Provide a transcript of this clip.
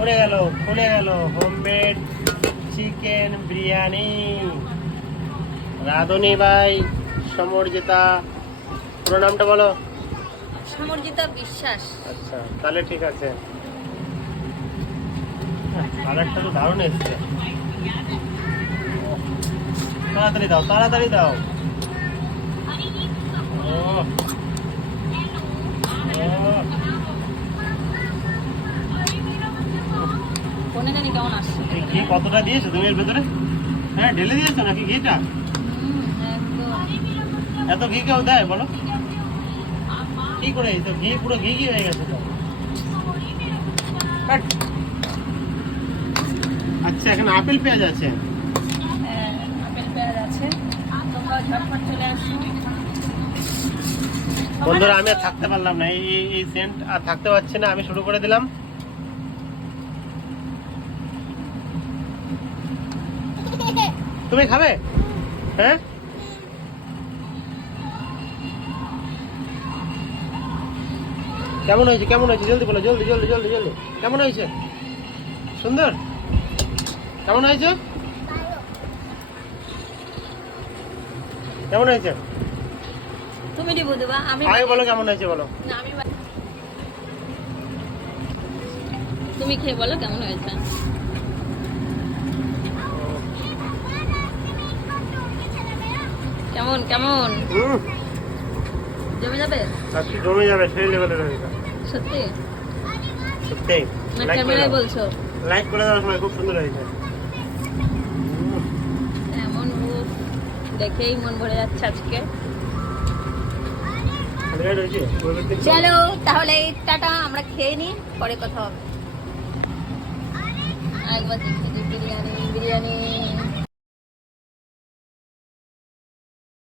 পড়ে গেল homemade chicken biryani. Radhuni by Samarjita, পুরো নামটা বলো। সমর্জিতা বিশ্বাস। আচ্ছা তাহলে ঠিক আছে। কালারটা তো দারুণ এসছে। তাড়াতাড়ি দাও, তাড়াতাড়ি দাও। ও ফোনে জানি কেমন আসছে। ঘি কতটা দিয়েছো তুমি এর ভেতরে? হ্যাঁ ঢেলে দিয়েছো নাকি ঘিটা? এত ঘি কেউ দেয় বলো? কি করে তো ঘি পুরো ঘি হয়ে গেছে তো। আচ্ছা এখানে আপেল পেঁয়াজ আছে। আপেল পেঁয়াজ আছে, তোমরা ঝটপট চলে আসো। বন্ধুরা আমি আর থাকতে পারলাম না, এই সেন্ট আর থাকতে পারছি না, আমি শুরু করে দিলাম। তুমি খাবে? হ্যাঁ কেমন হয়েছে, কেমন হয়েছে জলদি বলো, জলদি জলদি জলদি জলদি। কেমন হয়েছে? সুন্দর? কেমন হয়েছে? কেমন হয়েছে? তুমি রিভিউ দেবা, আমি আগে বলো কেমন হয়েছে বলো। না আমি তুমি খেয়ে বলো কেমন হয়েছে। কেমন কেমন জমে যাবে? আজকে জমে যাবে সেই লেভেলের হয়েছে। সত্যি সত্যি না লাইক করে ক্যামেরায় দাও, বলছো? লাইক করে দাও সবাই, খুব সুন্দর হয়েছে। এমন মুখ দেখেই মন ভরে যাচ্ছে আজকে। চলো তাহলে টাটা, আমরা খেয়ে নিই, পরে কথা হবে। একবার দেখি বিরিয়ানি বিরিয়ানি